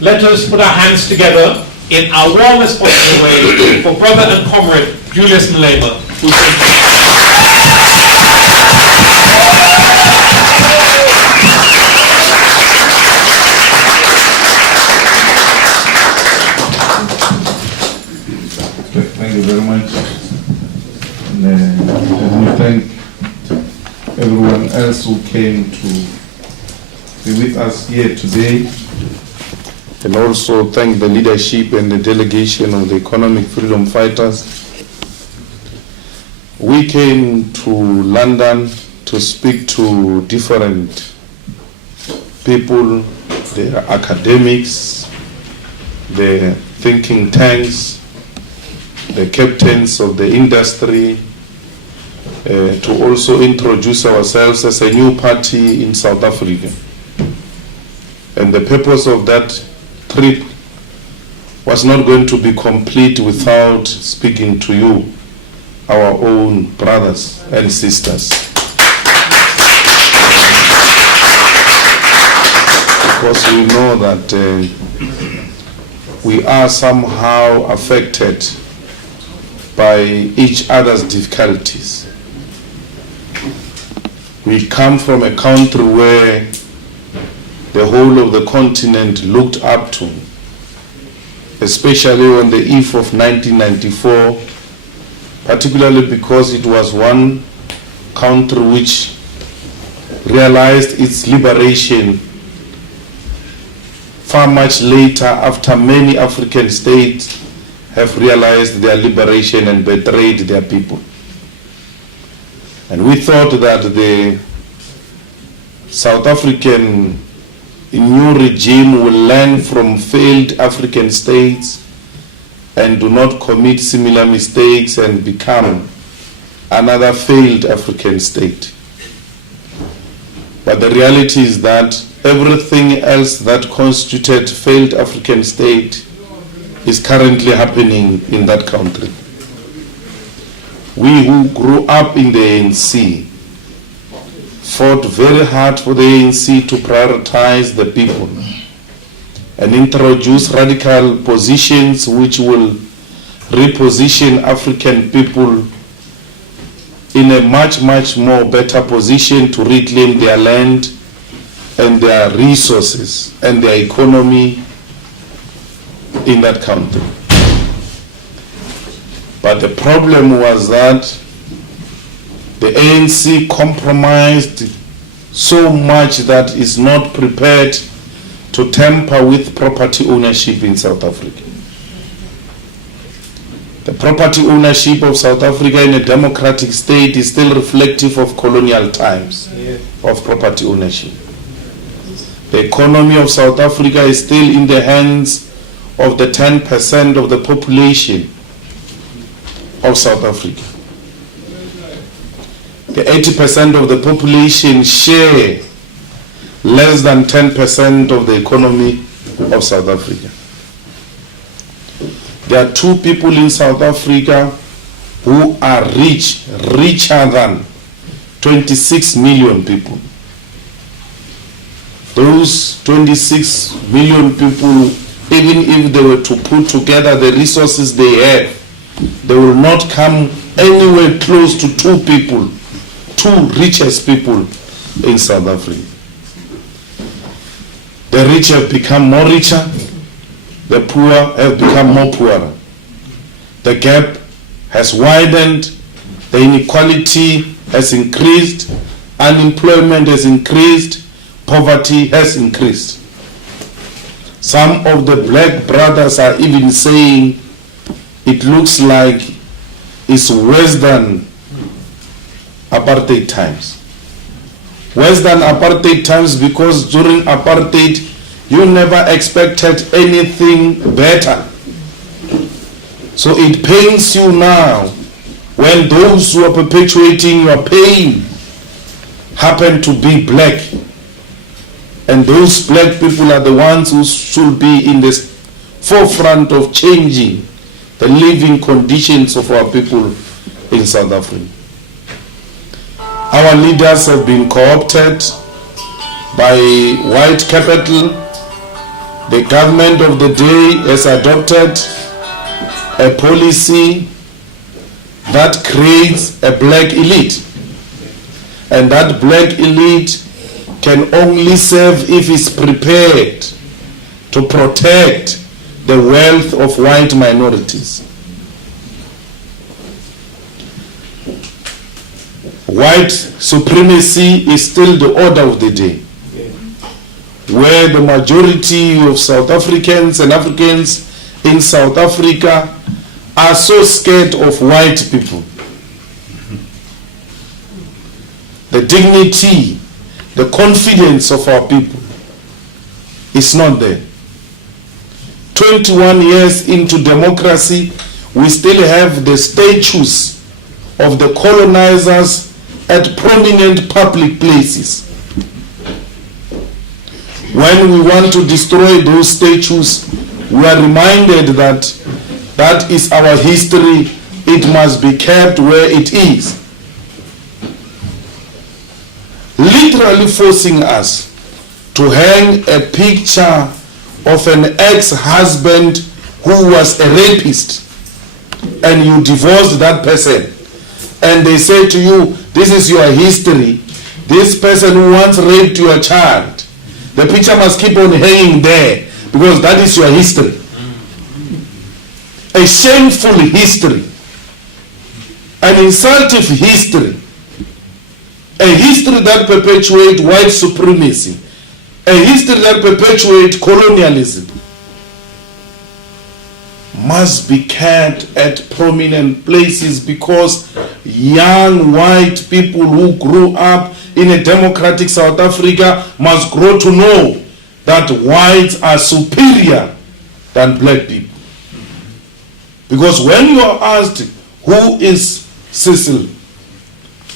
let us put our hands together in our warmest possible way for brother and comrade Julius Malema, who Thank you very much. And let me thank everyone else who came to be with us here today, and also thank the leadership and the delegation of the economic freedom fighters. We came to London to speak to different people, the academics, the thinking tanks, the captains of the industry, to also introduce ourselves as a new party in South Africa. And the purpose of that trip was not going to be complete without speaking to you, our own brothers and sisters. Because we know that we are somehow affected by each other's difficulties. We come from a country where the whole of the continent looked up to, especially on the eve of 1994, particularly because it was one country which realized its liberation far much later, after many African states have realized their liberation and betrayed their people. And we thought that the South African new regime will learn from failed African states and do not commit similar mistakes and become another failed African state. But the reality is that everything else that constituted failed African state is currently happening in that country. We who grew up in the ANC fought very hard for the ANC to prioritize the people and introduce radical positions which will reposition African people in a much more better position to reclaim their land and their resources and their economy in that country. But the problem was that the ANC compromised so much that it's not prepared to tamper with property ownership in South Africa. The property ownership of South Africa in a democratic state is still reflective of colonial times of property ownership. The economy of South Africa is still in the hands of the 10% of the population of South Africa. The 80% of the population share less than 10% of the economy of South Africa. There are two people in South Africa who are rich, richer than 26 million people. Those 26 million people, even if they were to put together the resources they have, they will not come anywhere close to two richest people in South Africa. The rich have become more richer, the poor have become more poorer. The gap has widened, the inequality has increased, unemployment has increased, poverty has increased. Some of the black brothers are even saying it looks like it's worse than apartheid times. Worse than apartheid times because during apartheid you never expected anything better. So it pains you now when those who are perpetuating your pain happen to be black. And those black people are the ones who should be in the forefront of changing the living conditions of our people in South Africa. Our leaders have been co-opted by white capital The government of the day has adopted a policy that creates a black elite. And that black elite can only serve if it's prepared to protect the wealth of white minorities. White supremacy is still the order of the day, where the majority of South Africans and Africans in South Africa are so scared of white people. The dignity, the confidence of our people is not there. 21 years into democracy, we still have the statues of the colonizers at prominent public places. When we want to destroy those statues, we are reminded that that is our history. It must be kept where it is. Literally forcing us to hang a picture of an ex-husband who was a rapist, and you divorced that person, and they say to you, this is your history. This person who once raped your child, the picture must keep on hanging there because that is your history. A shameful history, an insultive history, a history that perpetuates white supremacy, a history that perpetuates colonialism, must be kept at prominent places because young white people who grew up in a democratic South Africa must grow to know that whites are superior than black people. Because when you are asked, who is Cecil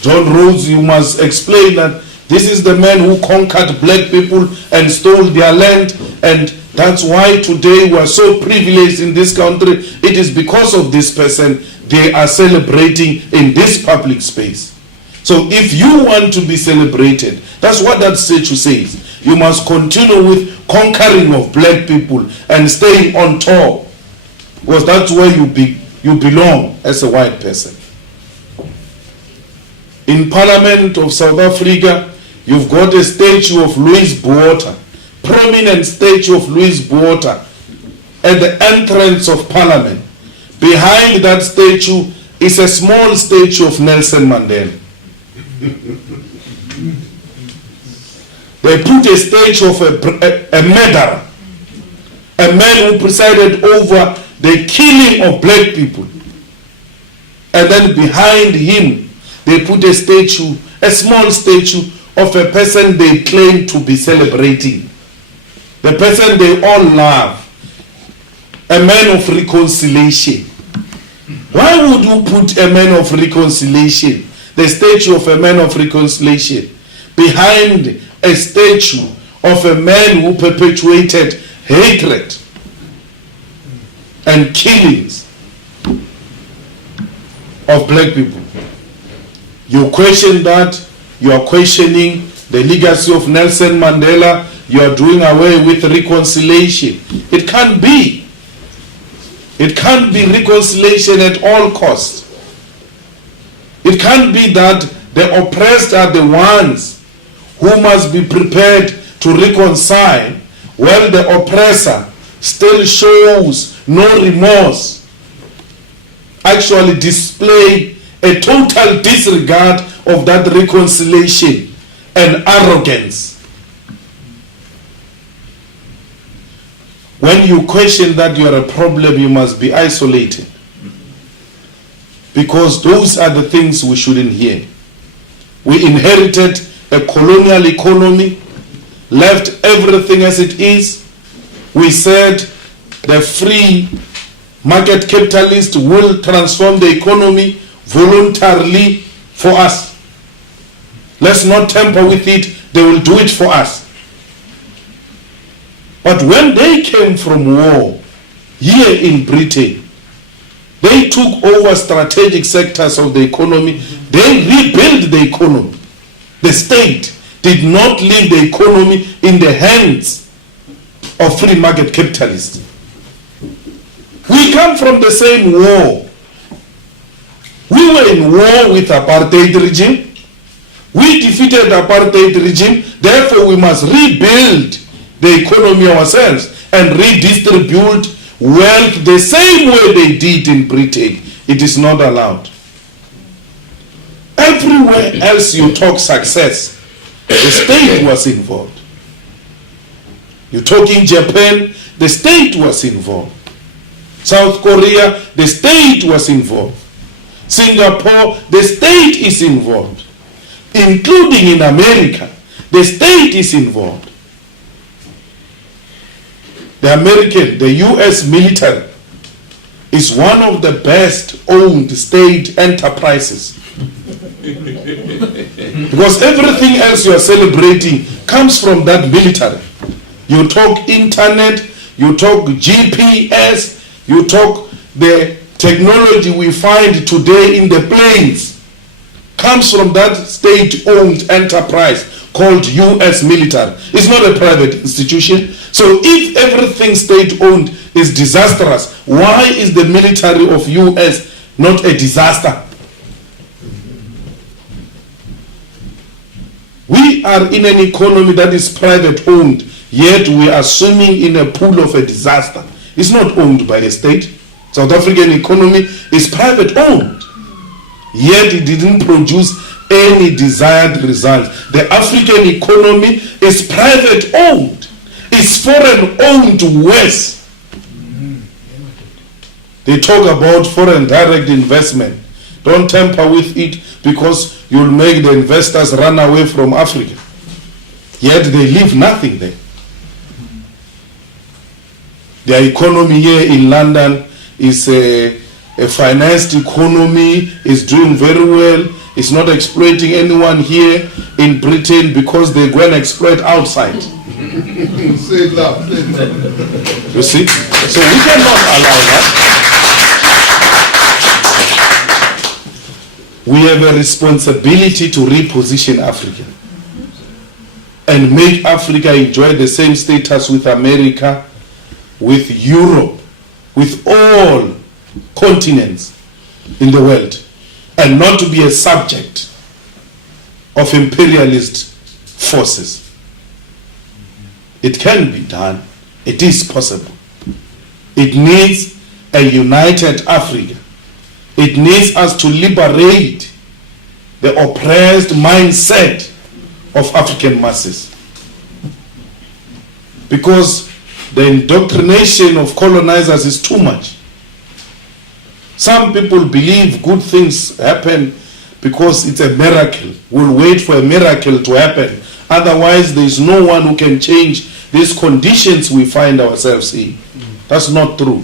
John Rhodes, you must explain that this is the man who conquered black people and stole their land, and that's why today we are so privileged in this country. It is because of this person they are celebrating in this public space. So if you want to be celebrated, that's what that statue says. You must continue with conquering of black people and staying on top, because that's where you belong as a white person. In Parliament of South Africa, you've got a statue of Louis Botha, prominent statue of Louis Botha at the entrance of Parliament. Behind that statue is a small statue of Nelson Mandela. They put a statue of a murderer, a man who presided over the killing of black people. And then behind him, they put a statue, a small statue of a person they claim to be celebrating. The person they all love, a man of reconciliation. Why would you put a man of reconciliation, the statue of a man of reconciliation, behind a statue of a man who perpetuated hatred and killings of black people? You question that, you are questioning the legacy of Nelson Mandela, you are doing away with reconciliation. It can't be. It can't be reconciliation at all costs. It can't be that the oppressed are the ones who must be prepared to reconcile, while the oppressor still shows no remorse, actually display a total disregard of that reconciliation and arrogance. When you question that you are a problem, you must be isolated. Because those are the things we shouldn't hear. We inherited a colonial economy, left everything as it is. We said the free market capitalist will transform the economy voluntarily for us. Let's not tamper with it, they will do it for us. But when they came from war here in Britain, they took over strategic sectors of the economy, they rebuilt the economy. The state did not leave the economy in the hands of free market capitalists. We come from the same war. We were in war with apartheid regime. We defeated the apartheid regime. Therefore, we must rebuild the economy ourselves and redistribute wealth the same way they did in Britain. It is not allowed. Everywhere else you talk success, the state was involved. You talk in Japan, the state was involved. South Korea, the state was involved. Singapore, the state is involved. Including in America, the state is involved. The US military is one of the best owned state enterprises. Because everything else you are celebrating comes from that military. You talk internet, you talk GPS, you talk the technology we find today in the planes comes from that state-owned enterprise called US military. It's not a private institution. So if everything state-owned is disastrous, why is the military of US not a disaster? We are in an economy that is private-owned, yet we are swimming in a pool of a disaster. It's not owned by a state. South African economy is private-owned, yet it didn't produce any desired results. The African economy is private-owned. It's foreign-owned worse. They talk about foreign direct investment. Don't tamper with it because you'll make the investors run away from Africa. Yet they leave nothing there. Their economy here in London is a financed economy, is doing very well. It's not exploiting anyone here in Britain because they go and exploit outside. Say it loud. You see? So we cannot allow that. We have a responsibility to reposition Africa and make Africa enjoy the same status with America, with Europe, with all continents in the world, and not to be a subject of imperialist forces. It can be done. It is possible. It needs a united Africa. It needs us to liberate the oppressed mindset of African masses. Because the indoctrination of colonizers is too much. Some people believe good things happen because it's a miracle. We'll wait for a miracle to happen. Otherwise, there is no one who can change these conditions we find ourselves in. That's not true.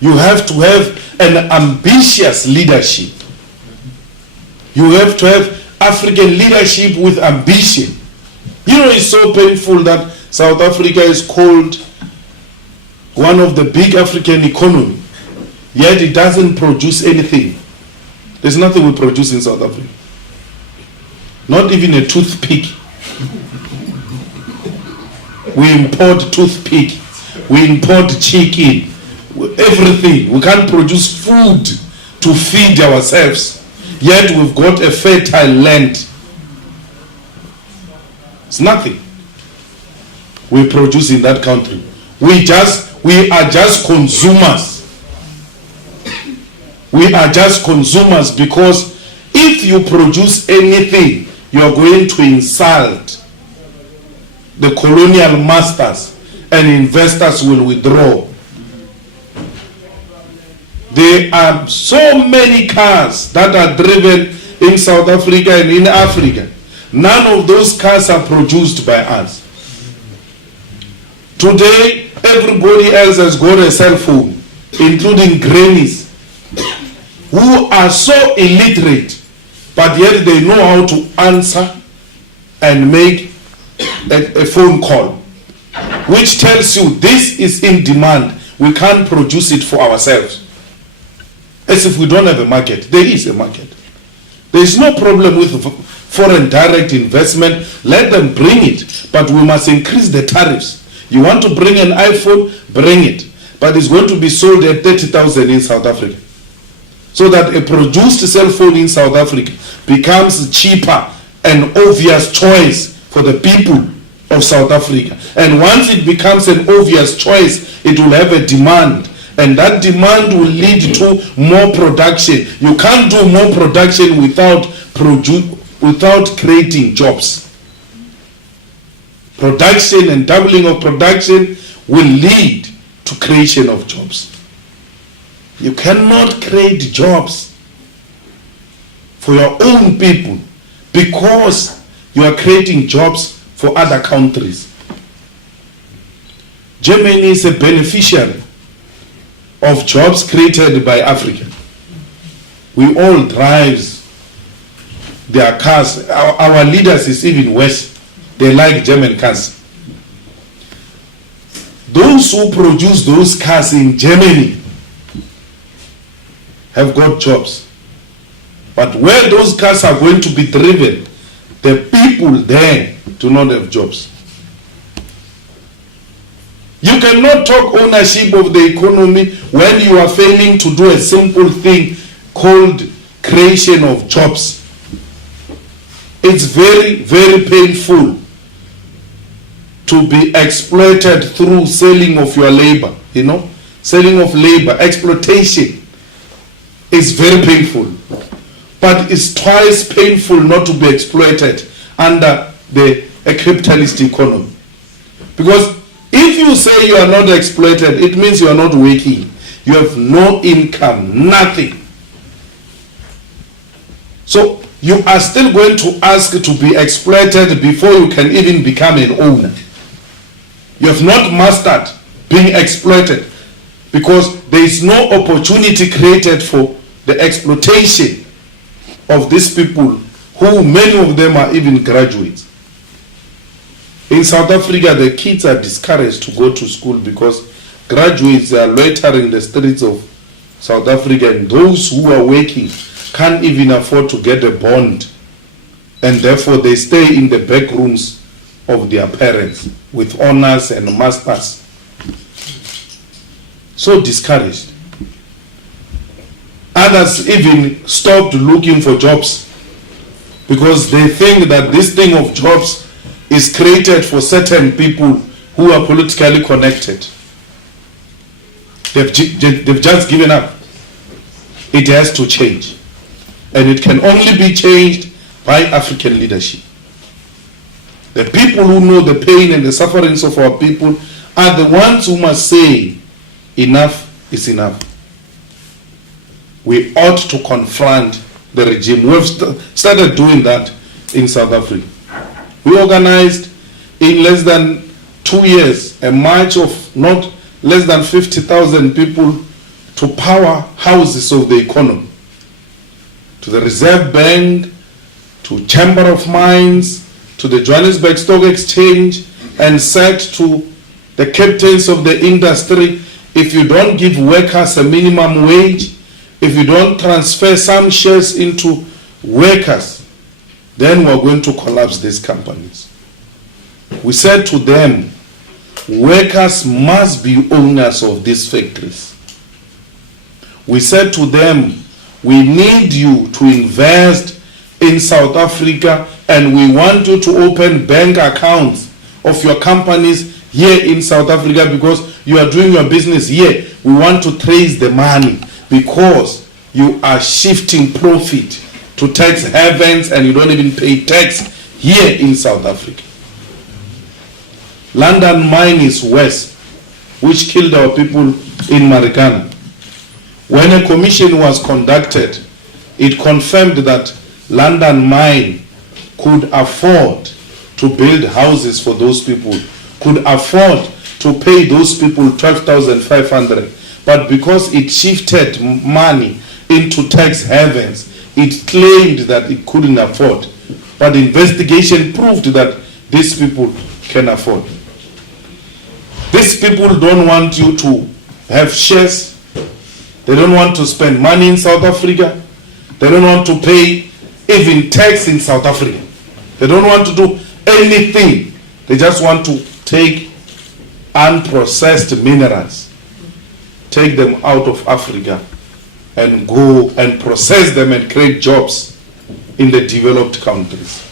You have to have an ambitious leadership. You have to have African leadership with ambition. You know, it's so painful that South Africa is called one of the big African economies, yet it doesn't produce anything. There's nothing we produce in South Africa. Not even a toothpick. We import toothpick. We import chicken. Everything. We can't produce food to feed ourselves. Yet we've got a fertile land. It's nothing we produce in that country. We are just consumers. We are just consumers because if you produce anything, you are going to insult the colonial masters and investors will withdraw. There are so many cars that are driven in South Africa and in Africa. None of those cars are produced by us. Today, everybody else has got a cell phone, including grannies, who are so illiterate, but yet they know how to answer and make a phone call, which tells you this is in demand. We can't produce it for ourselves. As if we don't have a market. There is a market. There is no problem with foreign direct investment. Let them bring it, but we must increase the tariffs You want to bring an iPhone, bring it. But it's going to be sold at 30,000 in South Africa. So that a produced cell phone in South Africa becomes cheaper and obvious choice for the people of South Africa. And once it becomes an obvious choice, it will have a demand. And that demand will lead to more production. You can't do more production without creating jobs. Production and doubling of production will lead to creation of jobs. You cannot create jobs for your own people because you are creating jobs for other countries. Germany is a beneficiary of jobs created by Africa. We all drive their cars. Our leaders is even worse. They like German cars. Those who produce those cars in Germany have got jobs. But where those cars are going to be driven, the people there do not have jobs. You cannot talk ownership of the economy when you are failing to do a simple thing called creation of jobs. It's very, very painful to be exploited through selling of your labor, selling of labor, exploitation is very painful. But it's twice painful not to be exploited under a capitalist economy. Because if you say you are not exploited, it means you are not working. You have no income, nothing. So you are still going to ask to be exploited before you can even become an owner. You have not mastered being exploited because there is no opportunity created for the exploitation of these people who many of them are even graduates. In South Africa, the kids are discouraged to go to school because graduates are loitering the streets of South Africa, and those who are working can't even afford to get a bond, and therefore they stay in the back rooms of their parents with honors and masters. So discouraged. Others even stopped looking for jobs because they think that this thing of jobs is created for certain people who are politically connected. They've just given up. It has to change. And it can only be changed by African leadership. The people who know the pain and the sufferings of our people are the ones who must say, enough is enough. We ought to confront the regime. We've started doing that in South Africa. We organized in less than 2 years a march of not less than 50,000 people to power houses of the economy, to the Reserve Bank, to Chamber of Mines, to the Johannesburg Stock Exchange, and said to the captains of the industry, if you don't give workers a minimum wage, if you don't transfer some shares into workers, then we're going to collapse these companies. We said to them, workers must be owners of these factories. We said to them, we need you to invest in South Africa, and we want you to open bank accounts of your companies here in South Africa because you are doing your business here. We want to trace the money because you are shifting profit to tax havens and you don't even pay tax here in South Africa. London Mine is worse, which killed our people in Marikana. When a commission was conducted, it confirmed that London Mine could afford to build houses for those people, could afford to pay those people 12,500. But because it shifted money into tax havens, it claimed that it couldn't afford. But investigation proved that these people can afford. These people don't want you to have shares. They don't want to spend money in South Africa. They don't want to pay even tax in South Africa. They don't want to do anything. They just want to take unprocessed minerals, take them out of Africa and go and process them and create jobs in the developed countries.